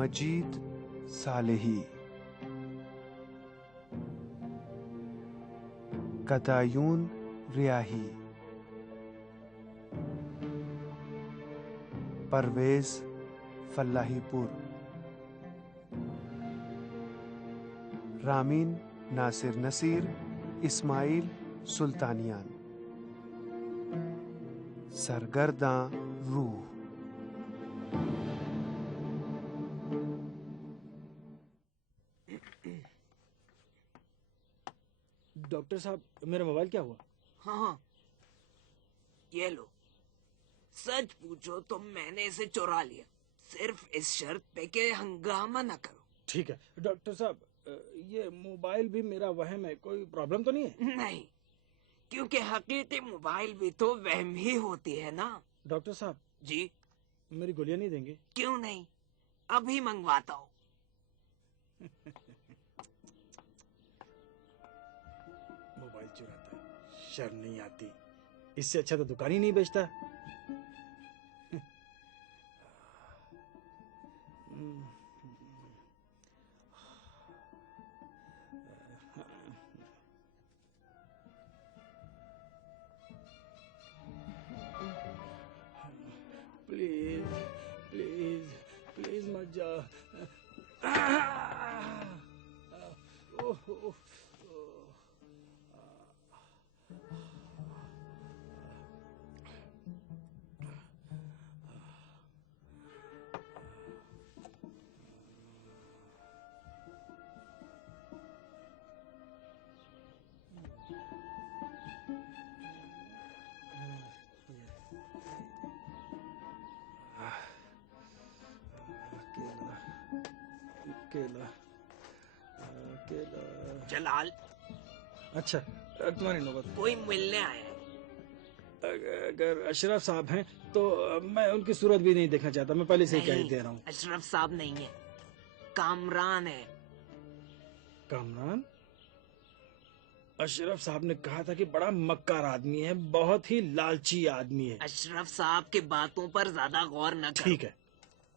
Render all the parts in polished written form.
मजीद Salehi, कतायून रियाही, Parvez फल्लाहीपुर, Ramin Nasir Naseer, Ismail सुल्तानियान, सरगर्दां रूह। Doctor साहब, मेरा मोबाइल क्या हुआ? हाँ, ये लो। सच पूछो तो मैंने इसे चुरा लिया, सिर्फ इस शर्त पे कि हंगामा ना करो। ठीक है डॉक्टर साहब, ये मोबाइल भी मेरा वहम है, कोई प्रॉब्लम तो नहीं है? नहीं, क्योंकि हकीकी मोबाइल भी तो वहम ही होती है ना। डॉक्टर साहब जी, मेरी गोलियां नहीं देंगे? क्यों नहीं, अभी मंगवाता हूँ। मोबाइल चुराता है, शर्म नहीं आती। इससे अच्छा तो दुकान ही नहीं बेचता। प्लीज प्लीज प्लीज मत जा। केला केला। जलाल, अच्छा, तुम्हारी नौबत। कोई मिलने आया है। अगर अशरफ साहब हैं तो मैं उनकी सूरत भी नहीं देखना चाहता, मैं पहले से ही कह नहीं, दे रहा हूँ। अशरफ साहब नहीं है, कामरान है। कामरान? अशरफ साहब ने कहा था कि बड़ा मक्कार आदमी है, बहुत ही लालची आदमी है। अशरफ साहब की बातों पर ज्यादा गौर न करो। ठीक है।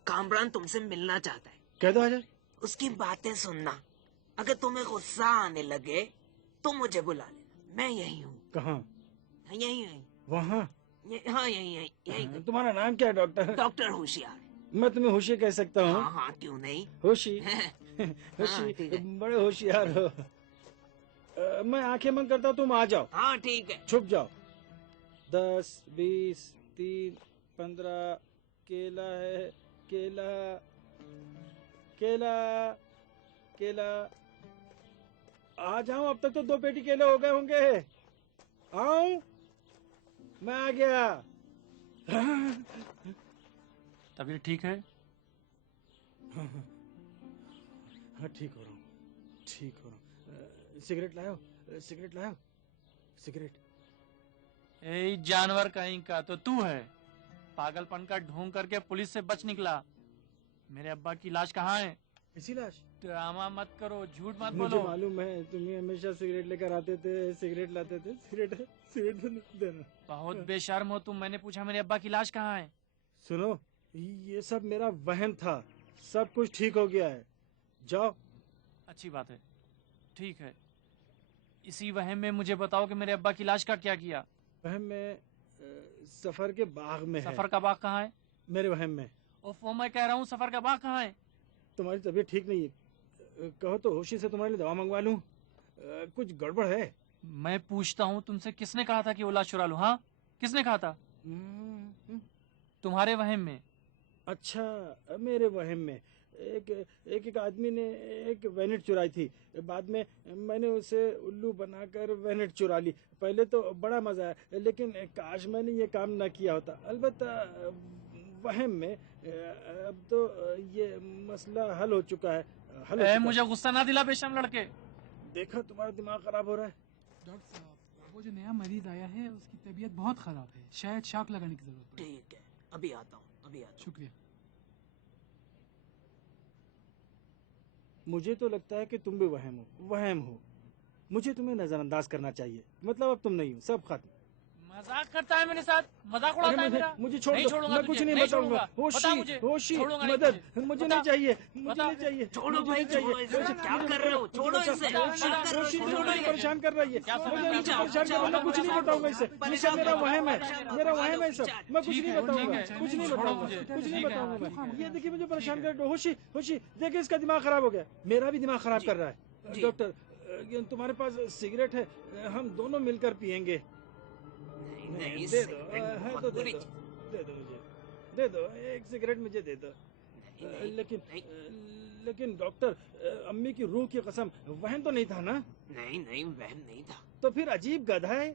कामरान तुमसे मिलना चाहता है। कह दो आ जाए। उसकी बातें सुनना, अगर तुम्हें गुस्सा आने लगे तो मुझे बुला लेना, मैं यही हूँ। कहाँ? यही वहाँ? हाँ, यही। तुम्हारा नाम क्या है डॉक्टर? डॉक्टर होशियार। मैं तुम्हें होशी कह सकता हूँ? हाँ हाँ, क्यों नहीं। होशी। हाँ, ठीक है। बड़े होशियार हो। मैं आंखें बंद करता हूँ, तुम आ जाओ। हाँ ठीक है। छुप जाओ। 10, 20, 3, 15 केला है, केला केला केला। आ जाऊं? अब तक तो 2 पेटी केले हो गए होंगे। आऊं? मैं आ गया। तबीयत ठीक है? हाँ, ठीक हो रहा हूँ, ठीक हो रहा हूँ। सिगरेट लाओ, सिगरेट लाओ, सिगरेट। ए जानवर कहीं का तो तू है, पागलपन का ढोंग करके पुलिस से बच निकला। मेरे अब्बा की लाश कहाँ है? इसी लाश? ड्रामा मत करो, झूठ मत मुझे बोलो। मालूम है, तुम्हें हमेशा सिगरेट लेकर आते थे, सिगरेट लाते थे। सिगरेट तो नहीं देना। बहुत बेशर्म हो तुम। मैंने पूछा मेरे अब्बा की लाश कहाँ है। सुनो, ये सब मेरा वहम था, सब कुछ ठीक हो गया है, जाओ। अच्छी बात है, ठीक है। इसी वहम में मुझे बताओ कि मेरे अब्बा की लाश का क्या किया? वहम में सफर के बाग में है। सफर का बाग कहाँ है? मेरे वहम में। ओफो, मैं कह रहा हूँ सफर का बाग कहाँ है? तुम्हारी तबीयत ठीक नहीं है, कहो तो होशी से तुम्हारे लिए दवा मंगवा लूं। कुछ गड़बड़ है। मैं पूछता हूँ तुमसे, किसने कहा था कि वो लाश चुरा लूं? हाँ, किसने कहा था? तुम्हारे वहम में। अच्छा, मेरे वहम में एक आदमी ने एक वैनिट चुराई थी, बाद में मैंने उसे उल्लू बनाकर वैनिट चुरा ली। पहले तो बड़ा मजा आया, लेकिन काश मैंने ये काम ना किया होता। अलबत्ता वहम में अब तो ये मसला हल हो चुका है। मुझे गुस्सा ना दिला बेशर्म लड़के। देखा, तुम्हारा दिमाग खराब हो रहा है। डॉक्टर साहब, वो जो नया मरीज आया है उसकी तबीयत बहुत खराब है, शायद शॉक लगाने की जरूरत है। ठीक है, अभी आता हूँ, अभी आता हूँ। शुक्रिया। मुझे तो लगता है कि तुम भी वहम हो। मुझे तुम्हें नजरअंदाज करना चाहिए। मतलब अब तुम नहीं हो, सब खत्म। मजाक करता है मेरे साथ, मजाक उड़ाता है मेरा। मुझे छोड़ नहीं दो, छोड़ूंगा मैं कुछ तुझे, नहीं नहीं बताऊंगा। छोड़ूंगा। बता मुझे, होशी छोड़ूंगा नहीं मदद तुझे। मुझे बता। नहीं चाहिए, मुझे बता। नहीं चाहिए। छोड़ो मुझे भाई, नहीं चाहिए। छोड़ो इसे, क्या कर रहे हो? छोड़ो इसे, क्या कर रहे हो? होशी छोड़ो मुझे ये। परेशान कर रही है, क्या समझ मुझे में मुझे आता है? परेशान कर रही है, मैं कुछ नहीं बताऊंगा इसे। ये सब मेरा वहम है, मेरा वहम है सब, मैं कुछ ठीक नहीं है, बताऊंगा, ठीक है, कुछ नहीं छोड़ो बताऊंगा, मुझे, कुछ नहीं ठीक है, बताऊंगा ठीक है। मैं। ये देखिए मुझे परेशान कर रहे हो। होशी होशी देखिए, इसका दिमाग खराब हो गया, मेरा भी दिमाग खराब कर रहा है। जी। डॉक्टर, तुम्हारे पास सिगरेट है? हम दोनों मिलकर पियेंगे। नहीं, दे दो, सिगरेट है बहुत तो दे बुरी दो, चीज। दे दो मुझे, दे दो एक सिगरेट मुझे दे दो। नहीं, लेकिन नहीं, लेकिन डॉक्टर, अम्मी की रूह की कसम, वहम तो नहीं था ना? नहीं नहीं, वहम नहीं था। तो फिर अजीब गधा है।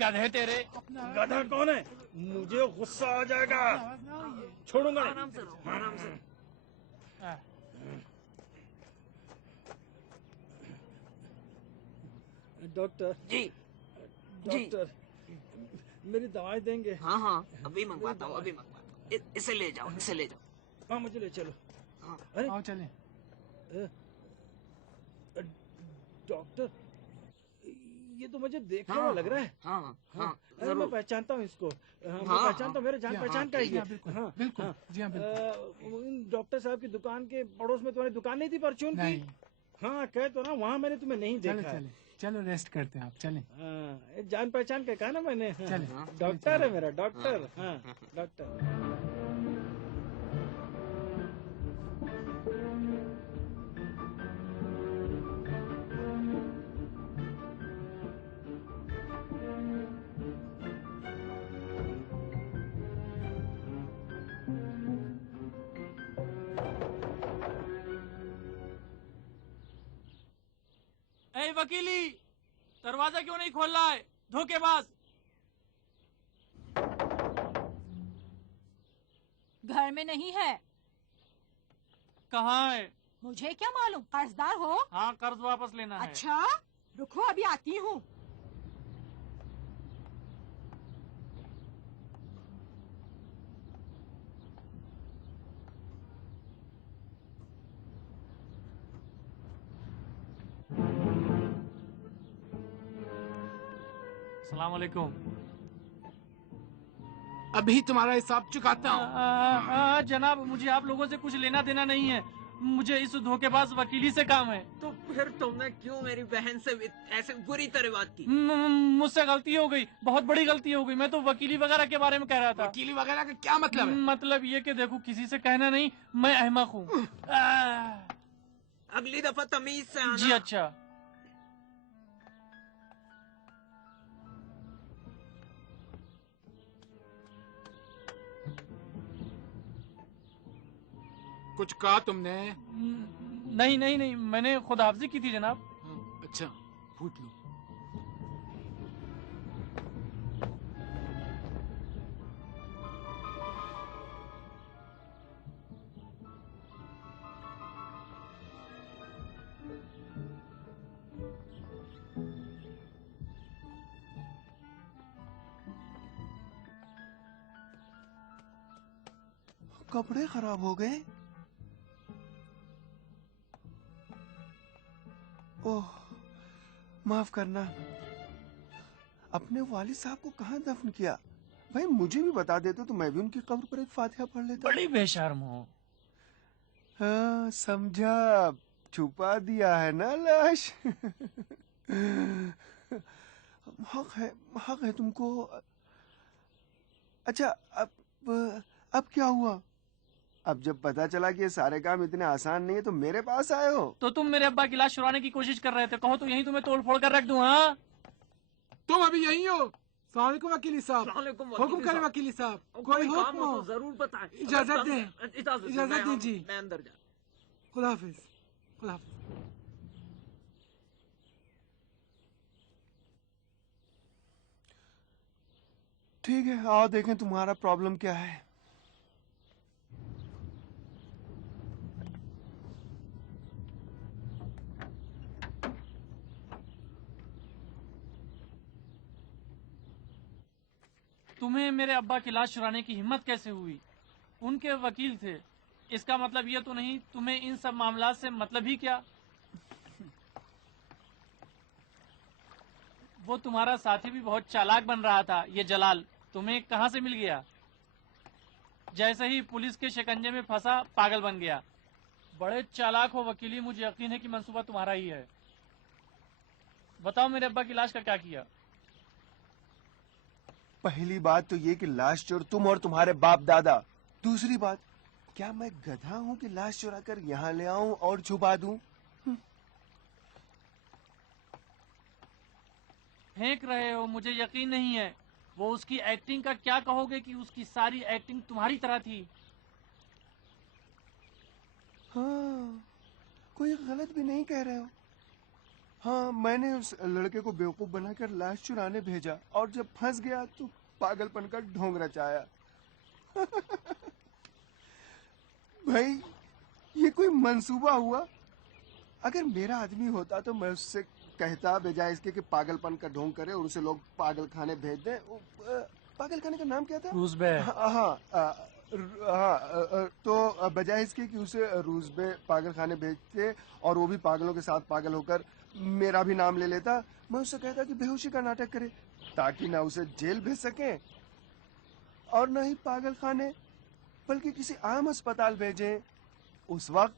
गधे तेरे। गधा कौन है? मुझे गुस्सा आ जाएगा, छोड़ूंगा नहीं। आराम से रहो, आराम से। डॉक्टर, जी डॉक्टर, मेरी दवाएं देंगे? हाँ हाँ, अभी मंगवाता हूँ, अभी मंगवाता हूँ। इसे ले जाओ, इसे ले जाओ। हाँ मुझे ले चलो। हाँ। अरे आओ चलें। डॉक्टर, ये तो मुझे देखा हुआ हाँ, लग रहा है। हाँ हाँ, अरे मैं जरूर। पहचानता हूँ इसको। मैं हाँ, पहचानता हूँ, मेरे जान हाँ, पहचान का जी ही है। हाँ, बिल्कुल, हाँ, बिल्कुल, हाँ। जी हाँ, बिल्कुल। इन डॉक्टर साहब की दुकान के पड़ोस में तुम्हारी दुकान नहीं थी परचून की? नहीं, हाँ कह तो ना, वहाँ मैंने तुम्हें नहीं चलो देखा है। चले, चलो रेस्ट करते हैं आप, चलें। हाँ, ये जान पहचान का कहा ना मैंने। हाँ, चले, डॉक्टर है मेरा, डॉक्टर। हाँ डॉक्टर। ए वकीली, दरवाजा क्यों नहीं खोल रहा है? धोखेबाज। घर में नहीं है। कहाँ है? मुझे क्या मालूम, कर्जदार हो? हाँ, कर्ज वापस लेना है। अच्छा, रुको अभी आती हूँ। अस्सलाम वालेकुम। अभी तुम्हारा हिसाब चुकाता हूँ। जनाब, मुझे आप लोगों से कुछ लेना देना नहीं है, मुझे इस धोखेबाज वकीली से काम है। तो फिर तुमने क्यों मेरी बहन से ऐसे बुरी तरह बात की? मुझसे गलती हो गई, बहुत बड़ी गलती हो गई। मैं तो वकीली वगैरह के बारे में कह रहा था। वकीली वगैरह का क्या मतलब है? मतलब ये कि देखो, किसी से कहना नहीं, मैं अहमक हूँ। अगली दफा तमीज से आना। जी अच्छा। कुछ कहा तुमने? नहीं नहीं नहीं, मैंने खुद हाफजी की थी जनाब। अच्छा, फूट लो। कपड़े खराब हो गए। ओह, माफ करना। अपने वालिद साहब को कहाँ दफन किया? भाई मुझे भी बता देते तो मैं भी उनकी कब्र पर एक फातिहा पढ़ लेता। बड़ी बेशर्म हो। हाँ समझा, छुपा दिया है ना लाश। हक है तुमको। अच्छा, अब क्या हुआ? अब जब पता चला कि ये सारे काम इतने आसान नहीं है तो मेरे पास आए हो? तो तुम मेरे अब्बा की लाश चुराने की कोशिश कर रहे थे, कहो तो यहीं तुम्हें तोड़ फोड़ कर रख दूं। हाँ, तुम अभी यहीं हो? अस्सलाम वालेकुम वकीली साहब। अस्सलामुअलैकुम हुक्म वकील करें साहब। वकीली साहब, कोई कोई काम हुक्म हो हो? तो जरूर बताएं। इजाजत दें। इजाजत इजाजत दें दीजिए। मैं अंदर जा। खुदा हाफिज, खुदा हाफिज। ठीक है, आओ देखें तुम्हारा प्रॉब्लम क्या है। तुम्हें मेरे अब्बा की लाश चुराने की हिम्मत कैसे हुई? उनके वकील थे, इसका मतलब ये तो नहीं तुम्हें इन सब मामलात से मतलब ही क्या? वो तुम्हारा साथी भी बहुत चालाक बन रहा था, ये जलाल। तुम्हें कहाँ से मिल गया? जैसे ही पुलिस के शिकंजे में फंसा, पागल बन गया। बड़े चालाक हो वकीली, मुझे यकीन है कि मंसूबा तुम्हारा ही है। बताओ मेरे अब्बा की लाश का क्या किया? पहली बात तो ये कि लाश चोर तुम और तुम्हारे बाप दादा। दूसरी बात, क्या मैं गधा हूं कि लाश चुरा कर यहाँ ले आऊं और छुपा दूं? फेंक रहे हो, मुझे यकीन नहीं है। वो उसकी एक्टिंग का क्या कहोगे कि उसकी सारी एक्टिंग तुम्हारी तरह थी। हाँ, कोई गलत भी नहीं कह रहे हो। हाँ, मैंने उस लड़के को बेवकूफ बनाकर लाश चुराने भेजा और जब फंस गया तो पागलपन का ढोंग रचाया। भाई, ये कोई मंसूबा हुआ? अगर मेरा आदमी होता तो मैं उससे कहता, बजाय इसके कि पागलपन का ढोंग करे और उसे लोग पागल खाने भेज दें। पागल खाने का नाम क्या था? रूसबे। तो बजाय इसके कि उसे रूसबे पागल खाने भेजते और वो भी पागलों के साथ पागल होकर मेरा भी नाम ले लेता, मैं उससे कहता कि बेहोशी का नाटक करे, ताकि ना उसे जेल भेज सके और न ही पागल खाने, बल्कि किसी आम अस्पताल भेजें। उस वक्त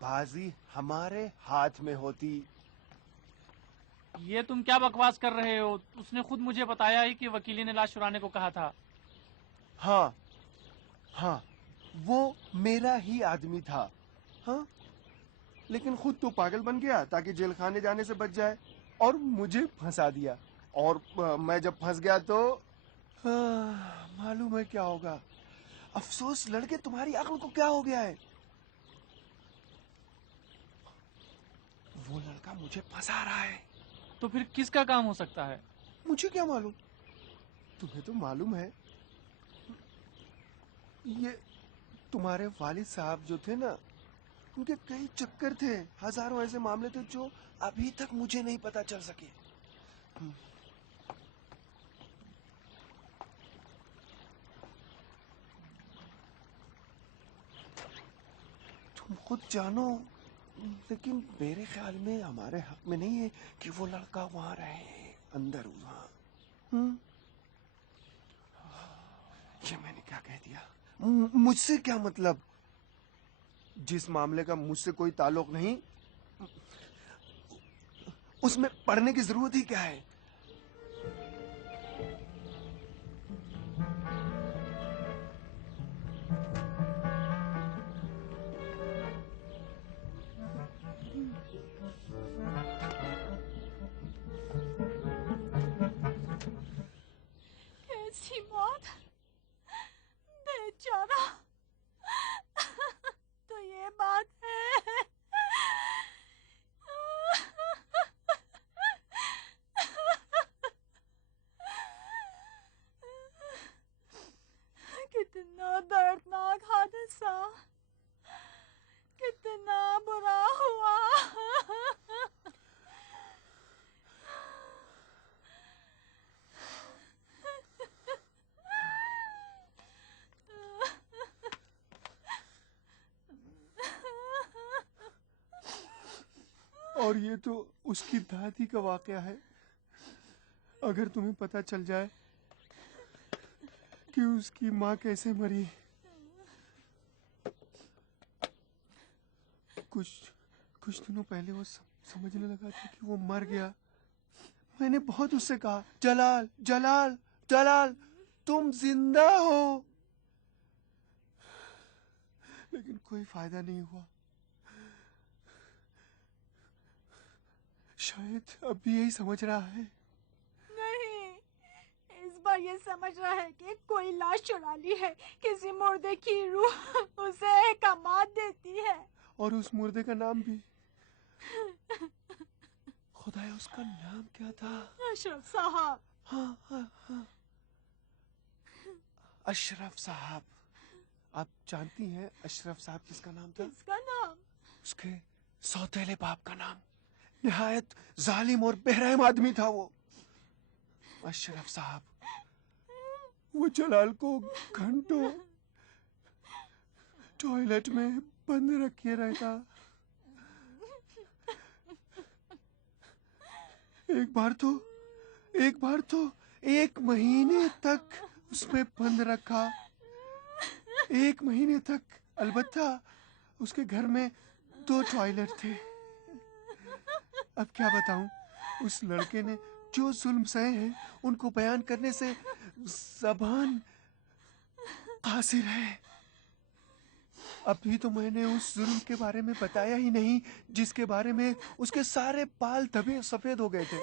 बाजी हमारे हाथ में होती। ये तुम क्या बकवास कर रहे हो? उसने खुद मुझे बताया ही कि वकीली ने लाश चुराने को कहा था। हाँ हाँ, वो मेरा ही आदमी था। हाँ, लेकिन खुद तो पागल बन गया ताकि जेल खाने जाने से बच जाए और मुझे फंसा दिया। और मैं जब फंस गया तो मालूम है क्या होगा। अफसोस लड़के, तुम्हारी अक्ल को क्या हो गया है। वो लड़का मुझे फंसा रहा है। तो फिर किसका काम हो सकता है? मुझे क्या मालूम, तुम्हें तो मालूम है। ये तुम्हारे वालिद साहब जो थे ना, उनके कई चक्कर थे, हजारों ऐसे मामले थे जो अभी तक मुझे नहीं पता चल सके। तुम खुद जानो, लेकिन मेरे ख्याल में हमारे हक में नहीं है कि वो लड़का वहां रहे, अंदर वहां। ये मैंने क्या कह दिया? मुझसे क्या मतलब? जिस मामले का मुझसे कोई ताल्लुक नहीं, उसमें पढ़ने की जरूरत ही क्या है? कैसी मौत, बेचारा। तो ये बात है। कितना दर्दनाक हादसा, कितना बुरा हुआ। और ये तो उसकी दादी का वाकया है। अगर तुम्हें पता चल जाए कि उसकी माँ कैसे मरी। कुछ दिनों पहले वो समझने लगा था कि वो मर गया। मैंने बहुत उससे कहा, जलाल जलाल जलाल, तुम जिंदा हो, लेकिन कोई फायदा नहीं हुआ। शायद अब भी यही समझ रहा है। नहीं, इस बार ये समझ रहा है कि कोई लाश चुरा ली है, किसी मुर्दे की रूह उसे कमात देती है। और उस मुर्दे का नाम भी। खुदाया, उसका नाम क्या था? अशरफ साहब। हाँ, अशरफ साहब। आप जानती हैं अशरफ साहब किसका नाम था? किसका नाम? उसके सौतेले बाप का नाम। निहायत जालिम और बेरहम आदमी था वो अशरफ साहब। वो जलाल को घंटों टॉयलेट में बंद रखे रहता। एक बार तो एक बार तो 1 महीने तक उसमें बंद रखा, 1 महीने तक। अलबत्ता उसके घर में 2 टॉयलेट थे। अब क्या बताऊं, उस लड़के ने जो जुल्म सहे हैं उनको बयान करने से ज़बान कासिर है। अभी तो मैंने उस जुल्म के बारे में बताया ही नहीं जिसके बारे में उसके सारे बाल धब्बे सफेद हो गए थे।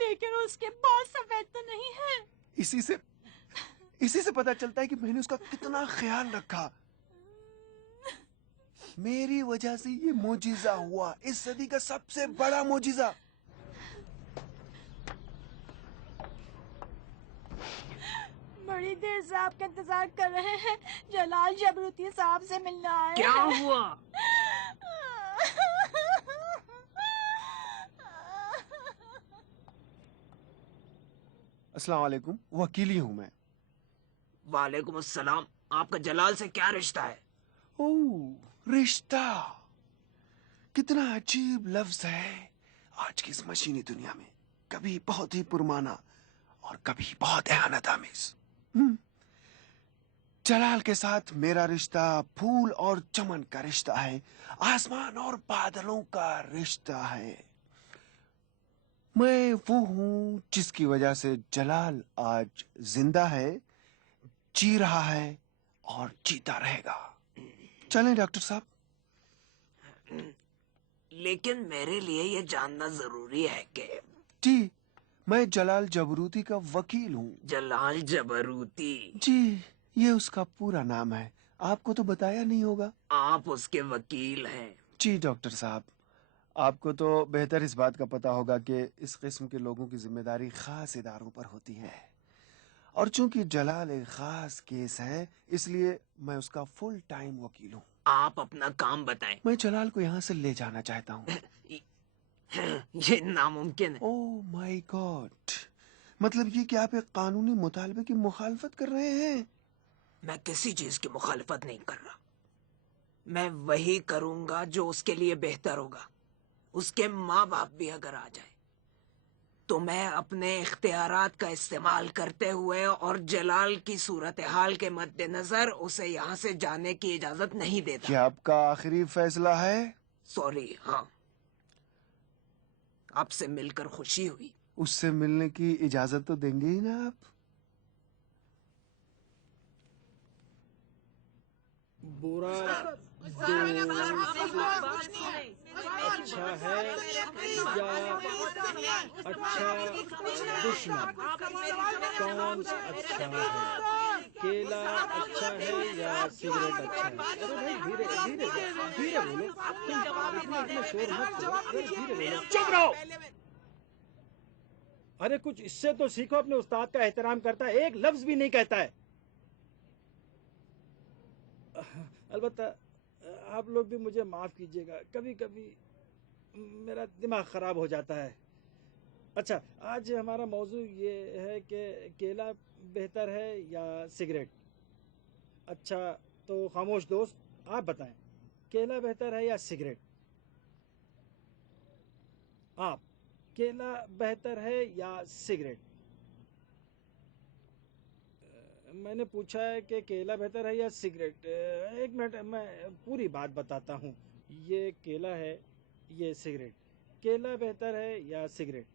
लेकिन उसके बाल सफेद तो नहीं है। इसी से पता चलता है कि मैंने उसका कितना ख्याल रखा। मेरी वजह से ये मोजिजा हुआ, इस सदी का सबसे बड़ा मोजिजा। बड़ी देर से आपका इंतजार कर रहे हैं। जलाल जबरूती साहब से मिलना आए क्या हैं। हुआ? अस्सलाम वालेकुम, वकील ही हूं मैं। वालेकुम अस्सलाम। आपका जलाल से क्या रिश्ता है? ओह, रिश्ता, कितना अजीब लफ्ज है आज की इस मशीनी दुनिया में। कभी बहुत ही पुरमाना और कभी बहुत एहनत आमेज। जलाल के साथ मेरा रिश्ता फूल और चमन का रिश्ता है, आसमान और बादलों का रिश्ता है। मैं वो हूं जिसकी वजह से जलाल आज जिंदा है, जी रहा है और जीता रहेगा। चलें डॉक्टर साहब। लेकिन मेरे लिए ये जानना जरूरी है कि जी, मैं जलाल जबरूती का वकील हूँ। जलाल जबरूती? जी, ये उसका पूरा नाम है। आपको तो बताया नहीं होगा। आप उसके वकील हैं? जी डॉक्टर साहब, आपको तो बेहतर इस बात का पता होगा कि इस किस्म के लोगों की जिम्मेदारी खास इदारों पर होती है, और चूंकि जलाल एक खास केस है इसलिए मैं उसका फुल टाइम वकील हूँ। आप अपना काम बताएं। मैं जलाल को यहाँ से ले जाना चाहता हूँ। ये नामुमकिन है। ओह माय गॉड, मतलब ये कि आप एक कानूनी मुतालबे की मुखालफत कर रहे हैं? मैं किसी चीज की मुखालफत नहीं कर रहा। मैं वही करूंगा जो उसके लिए बेहतर होगा। उसके माँ बाप भी अगर आ जाए तो मैं अपने इख्तियारात का इस्तेमाल करते हुए और जलाल की सूरत हाल के मद्देनजर उसे यहाँ से जाने की इजाजत नहीं देता। क्या आपका आखिरी फैसला है? सॉरी, हाँ। आपसे मिलकर खुशी हुई। उससे मिलने की इजाजत तो देंगे ही ना आप? बुरा दोस्त अच्छा है या अच्छा दुश्मन? कौन अच्छा है? केला अच्छा है या सिगरेट अच्छा है? अरे भाई धीरे धीरे धीरे बोलो, तुम इतना शोर मत करो, अरे धीरे बोलो। चुप रहो। अरे कुछ इससे तो सीखो, अपने उस्ताद का एहतराम करता है, एक लफ्ज भी नहीं कहता है। अलबत्ता आप लोग भी मुझे माफ कीजिएगा, कभी कभी मेरा दिमाग खराब हो जाता है। अच्छा, आज हमारा मौजू ये है कि केला बेहतर है या सिगरेट? अच्छा तो खामोश दोस्त, आप बताएं, केला बेहतर है या सिगरेट? आप, केला बेहतर है या सिगरेट? मैंने पूछा है कि केला बेहतर है या सिगरेट। एक मिनट, मैं पूरी बात बताता हूँ। ये केला है, ये सिगरेट। केला बेहतर है या सिगरेट?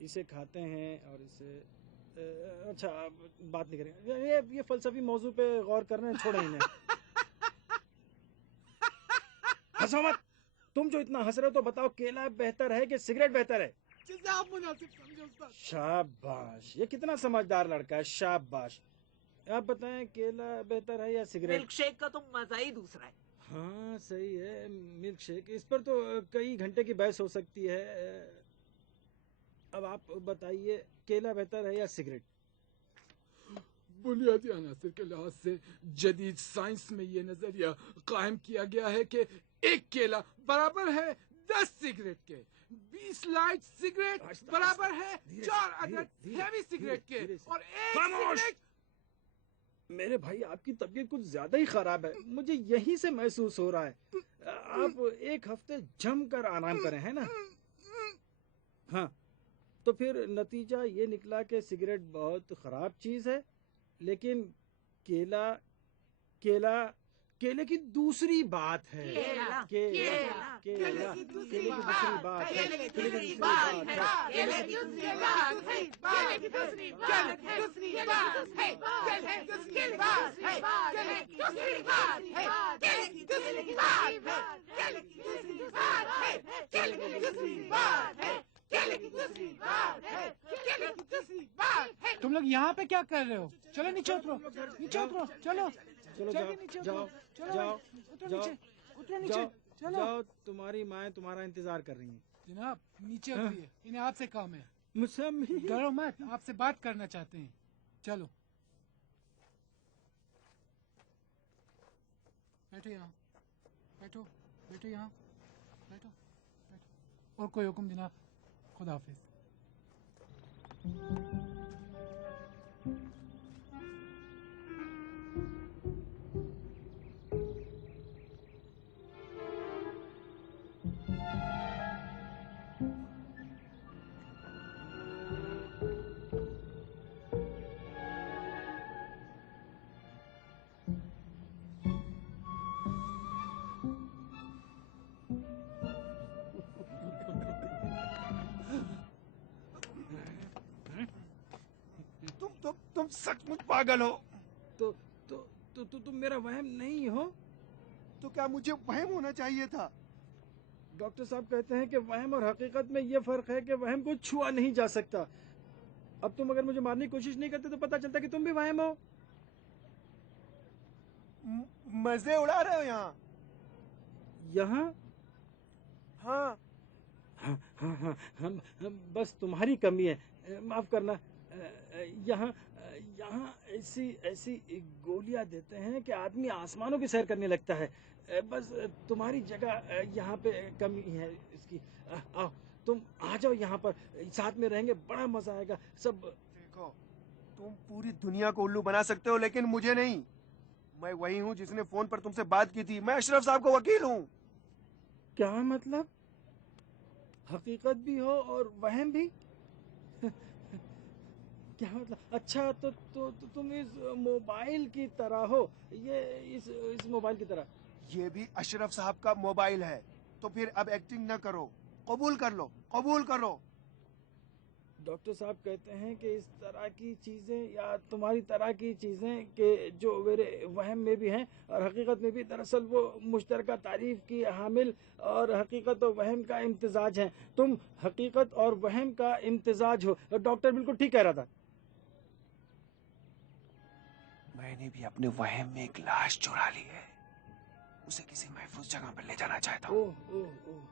इसे खाते हैं और इसे अच्छा अब बात नहीं करेंगे, ये फलसफी मौजू पे गौर करने छोड़े इन्हें। हंसो मत। तुम जो इतना हंस रहे हो तो बताओ, केला बेहतर है कि सिगरेट बेहतर है? जिसे आप मुनासिब समझे उस्ताद। शाबाश, ये कितना समझदार लड़का है, शाबाश। आप बताएं, केला बेहतर है या सिगरेट? मिल्क शेक का तो मजा ही दूसरा है। हाँ सही है, मिल्क शेक, इस पर तो कई घंटे की बहस हो सकती है। अब आप बताइए, केला बेहतर है या सिगरेट? बुनियादी अनासर के लिहाज से जदीद साइंस में ये नजरिया कायम किया गया है कि एक केला बराबर है 10 सिगरेट के। 20 लाइट सिगरेट बराबर है 4 अदद हैवी सिगरेट के, और एक सिगरेट। मेरे भाई, आपकी तबीयत कुछ ज्यादा ही खराब है, मुझे यहीं से महसूस हो रहा है। आप एक हफ्ते जम कर आराम करें, है ना? हाँ, तो फिर नतीजा ये निकला कि सिगरेट बहुत खराब चीज है, लेकिन केला केला केले की दूसरी बात है। केला, केला केला, केले की दूसरी बात है। केले की दूसरी बात है। केले की दूसरी बात है, केले की दूसरी बात है, दूसरी बात है, केले की दूसरी बात है, केले की दूसरी बात है, केले की दूसरी बात है, केले की दूसरी बात है, केले की दूसरी बात है, केले की दूसरी बात है, केले की दूसरी बात है। तुम लोग यहाँ पे क्या कर रहे हो? चलो नीचे उतरो, नीचे उतरो, चलो चलो चलिए नीचे जाओ उतरो, जाओ चलो जाओ उतरो जाओ नीचे, उतरो नीचे, जाओ चलो जाओ, तुम्हारी माँ तुम्हारा इंतजार कर रही है। जनाब नीचे उतरिए, इन्हें आपसे काम है। मुसम्मी डरो मत, आपसे बात करना चाहते हैं। चलो बैठो यहाँ, बैठो बैठो यहाँ, बैठो बैठो। और कोई हुक्म जनाब? खुदा हाफिज। तुम सचमुच पागल हो। तो तुम मेरा वहम नहीं हो? तो क्या मुझे वहम होना चाहिए था? डॉक्टर साहब कहते हैं कि वहम और हकीकत में ये फर्क है कि वहम को छुआ नहीं जा सकता। अब तुम अगर मुझे मारने की कोशिश नहीं करते तो पता चलता कि तुम भी वहम हो। मजे उड़ा रहे हो यहाँ? यहाँ? हाँ। हम बस तुम्हारी कमी है, माफ करना। यहाँ यहाँ ऐसी ऐसी गोलियां देते हैं कि आदमी आसमानों की सैर करने लगता है। बस तुम्हारी जगह यहाँ पे कमी है इसकी। आओ तुम आ जाओ यहाँ पर, साथ में रहेंगे, बड़ा मजा आएगा सब। देखो, तुम पूरी दुनिया को उल्लू बना सकते हो लेकिन मुझे नहीं। मैं वही हूँ जिसने फोन पर तुमसे बात की थी। मैं अशरफ साहब का वकील हूँ। क्या मतलब? हकीकत भी हो और वहम भी? क्या मतलब? अच्छा तो तुम इस मोबाइल की तरह हो, ये इस मोबाइल की तरह। ये भी अशरफ साहब का मोबाइल है। तो फिर अब एक्टिंग न करो, कबूल कर लो, कबूल करो। डॉक्टर साहब कहते हैं कि इस तरह की चीजें या तुम्हारी तरह की चीजें कि जो मेरे वहम में भी हैं और हकीकत में भी, दरअसल वो मुश्तरका तारीफ की हामिल और हकीकत और वहम का इम्तिजाज हैं। तुम हकीकत और वहम का इम्तिजाज हो। डॉक्टर बिल्कुल ठीक कह रहा था। मैंने भी अपने वहम में एक लाश चुरा ली है। उसे किसी महफूज जगह पर ले जाना चाहता हूँ। ओह ओह ओह,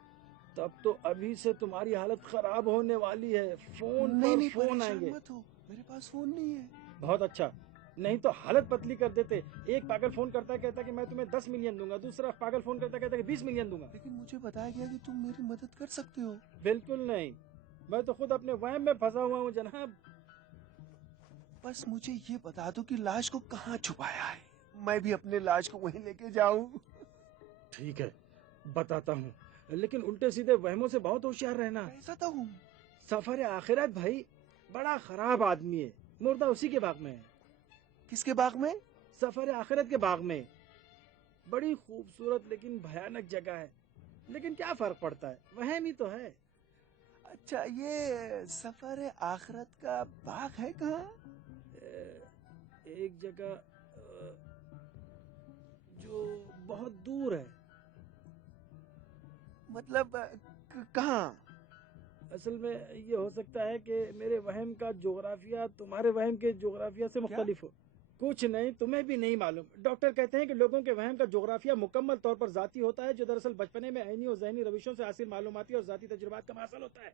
तब तो अभी से तुम्हारी हालत खराब होने वाली है। फोन नहीं, पर फोन परेशान आएंगे। मत हो, मेरे पास फोन नहीं है। बहुत अच्छा, नहीं तो हालत पतली कर देते। एक पागल फोन करता है, कहता है कि मैं तुम्हें 10 मिलियन दूंगा, दूसरा पागल फोन करता है, कहता है कि 20 मिलियन दूंगा। लेकिन मुझे बताया गया कि तुम मेरी मदद कर सकते हो। बिल्कुल नहीं, मैं तो खुद अपने वहम में फंसा हुआ हूँ जनाब। बस मुझे ये बता दो कि लाश को कहाँ छुपाया है, मैं भी अपने लाश को वहीं लेके जाऊं। ठीक है, बताता हूँ, लेकिन उल्टे सीधे वहमों से बहुत होशियार रहना। ऐसा तो हूँ। सफर आखिरत भाई बड़ा खराब आदमी है, मुर्दा उसी के बाग में है। किसके बाग में? सफर आखिरत के बाग में। बड़ी खूबसूरत लेकिन भयानक जगह है, लेकिन क्या फर्क पड़ता है, वहम ही तो है। अच्छा, ये सफर आखिरत का बाग है कहाँ? एक जगह जो बहुत दूर है। मतलब कहाँ? असल में ये हो सकता है कि मेरे वहम का जोग्राफिया तुम्हारे वहम के जोग्राफिया से मुख्तलिफ हो। कुछ नहीं, तुम्हें भी नहीं मालूम। डॉक्टर कहते हैं कि लोगों के वहम का जोग्राफिया मुकम्मल तौर पर जाती होता है, जो दरअसल बचपने में ऐनी और ज़हनी रविशों से हासिल मालूमाती और जाती तजुर्बात का हासिल होता है।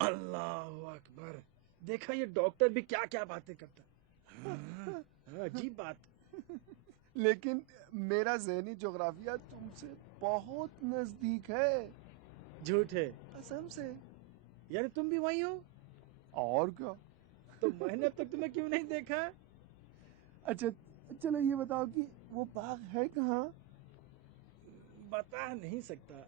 अल्लाह अकबर, देखा ये डॉक्टर भी क्या क्या बातें करता है। अजीब बात। लेकिन मेरा ज़हनी जोग्राफिया तुमसे बहुत नजदीक है। झूठ है, कसम से। यानी तुम भी वही हो? और क्या? तो मैंने अब तक तुम्हें क्यों नहीं देखा? अच्छा चलो ये बताओ कि वो बाग है कहाँ? बता नहीं सकता,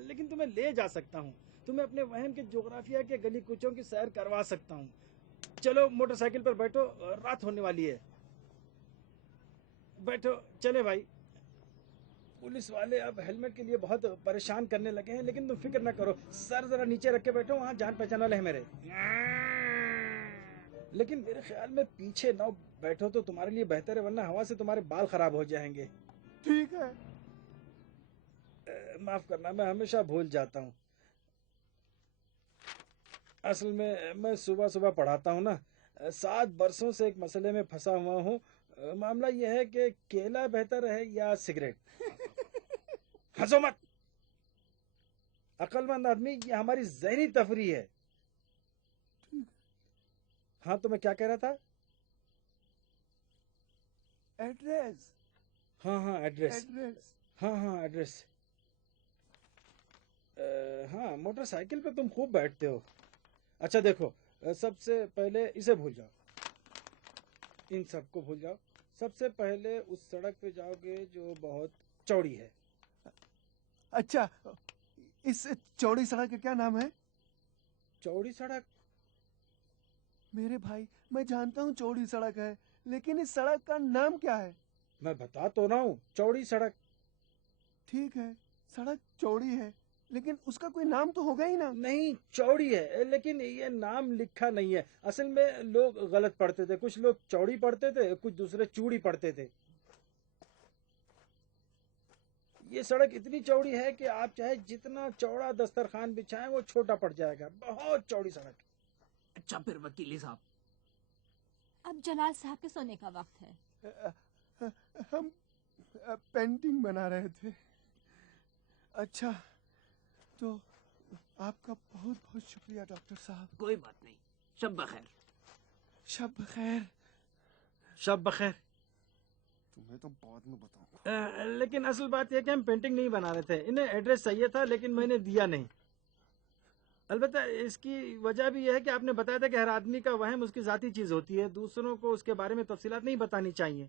लेकिन तुम्हें ले जा सकता हूँ। तुम्हें अपने वहम के जोग्राफिया के गली कूचों की सैर करवा सकता हूँ। चलो मोटरसाइकिल पर बैठो, रात होने वाली है। बैठो, चले भाई। पुलिस वाले अब हेलमेट के लिए बहुत परेशान करने लगे हैं, लेकिन तुम फिक्र ना करो, सर जरा नीचे रख के बैठो, वहाँ जान पहचान वाले हैं मेरे। लेकिन मेरे ख्याल में पीछे ना बैठो तो तुम्हारे लिए बेहतर है, वरना हवा से तुम्हारे बाल खराब हो जाएंगे। ठीक है। माफ करना, मैं हमेशा भूल जाता हूँ। असल में मैं सुबह सुबह पढ़ाता हूँ ना, 7 बरसों से एक मसले में फंसा हुआ हूँ। मामला यह है कि केला बेहतर है या सिगरेट। हंसो मत। अक्लमंद आदमी, ये हमारी ज़हनी तफरी है। हाँ, तो मैं क्या कह रहा था? एड्रेस। हाँ एड्रेस। एड्रेस। हाँ एड्रेस। हाँ, मोटरसाइकिल पे तुम खूब बैठते हो। अच्छा देखो, सबसे पहले इसे भूल जाओ, इन सबको भूल जाओ। सबसे पहले उस सड़क पे जाओगे जो बहुत चौड़ी है। अच्छा, इस चौड़ी सड़क का क्या नाम है? चौड़ी सड़क? मेरे भाई, मैं जानता हूँ चौड़ी सड़क है, लेकिन इस सड़क का नाम क्या है? मैं बता तो रहा हूँ, चौड़ी सड़क। ठीक है, सड़क चौड़ी है, लेकिन उसका कोई नाम तो होगा ही ना। नहीं, चौड़ी है, लेकिन ये नाम लिखा नहीं है। असल में लोग गलत पढ़ते थे, कुछ लोग चौड़ी पढ़ते थे, कुछ दूसरे चूड़ी पढ़ते थे। ये सड़क इतनी चौड़ी है कि आप चाहे जितना चौड़ा दस्तरखान बिछाएं वो छोटा पड़ जाएगा। बहुत चौड़ी सड़क। अच्छा फिर वकीली साहब, अब जलाल साहब के सोने का वक्त है। हम पेंटिंग बना रहे थे। अच्छा, तो आपका बहुत बहुत शुक्रिया डॉक्टर साहब। कोई बात नहीं। शब बखैर। शब बखैर। शब बखैर। तुम्हें तो बाद में बताऊंगा। लेकिन असल बात यह कि हम पेंटिंग नहीं बना रहे थे। इन्हें एड्रेस चाहिए था, लेकिन मैंने दिया नहीं। अलबत्ता इसकी वजह भी यह है कि आपने बताया था कि हर आदमी का वहम उसकी जाती चीज होती है, दूसरों को उसके बारे में तफसीलात नहीं बतानी चाहिए।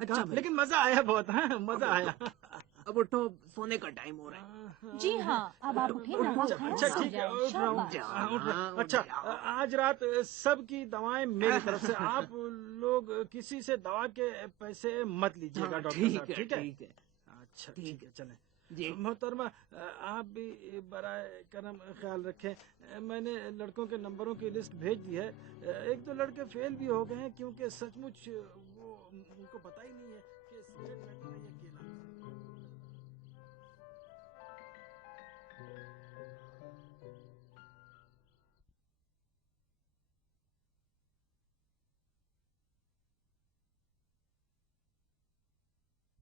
अच्छा लेकिन मजा आया बहुत। हाँ, मजा आया। अब उठो, सोने का टाइम हो रहा है। जी हाँ, अब आप उठिए, नहा खाएं, अच्छा सो ठीक है, जाएं। उठ रहा हूँ। शाबाश। उठ रहा हूँ। अच्छा, आज रात सबकी दवाएं मेरी तरफ से। आप लोग किसी से दवा के पैसे मत लीजिएगा डॉक्टर साहब, ठीक है? ठीक है। अच्छा ठीक है, चलें। जी। मोहतरमा, आप भी बराए करम ख्याल रखें। मैंने लड़कों के नंबरों की लिस्ट भेज दी है। 1-2 लड़के फेल भी हो गए हैं, क्योंकि सचमुच वो उनको पता ही नहीं है कि सिगरेट बेहतर है या